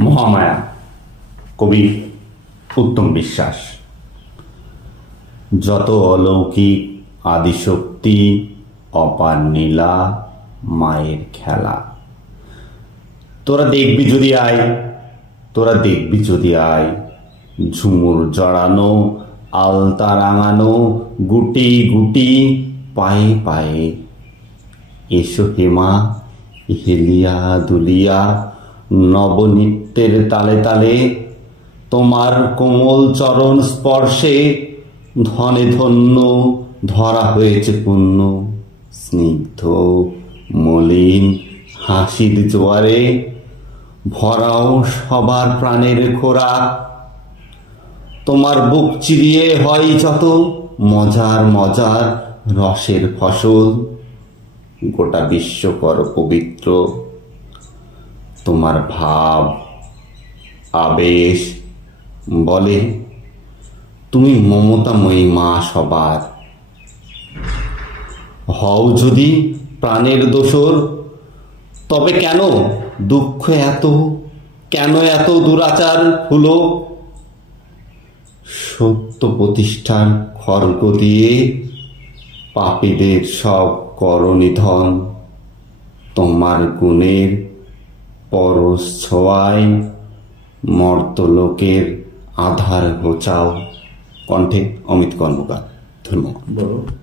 মহামায়া, কবি উত্তম বিশ্বাস। যত অলৌকিক আদিশক্তি, অপার নীলা, মায়ের খেলা। তোরা দেখবি যদি আয়, তোরা দেখবি যদি আয়, ঝুমুর জড়ানো, আলতা রাঙানো, গুটি গুটি পায়ে পায়ে। এসো হেমা, হেলিয়া দুলিয়া, নবনৃত্যের তালে তালে, তোমার কোমল চরণ স্পর্শে ধনে ধন্য ধরা হয়েছে পুণ্য। স্নিগ্ধ মলিন হাসির জোয়ারে ভরাও সবার প্রাণের খোরাক। তোমার বুক চিরিয়ে হয় যত মজার মজার রসের ফসল। গোটা বিশ্ব কর পবিত্র, তোমার ভাব আবেশ বলে তুমি মমতাময়ী মা সবার। হও যদি প্রাণের দোসর, তবে কেন দুঃখ এত, কেন এত দুরাচার হলো? সত্য প্রতিষ্ঠার খর্গ দিয়ে পাপীদের সব কর নিধন। তোমার গুণের পরশ ছোঁয়ায় মর্তলোকের আধার ঘোচাও। কণ্ঠে অমিত কর্মকার। ধন্যবাদ।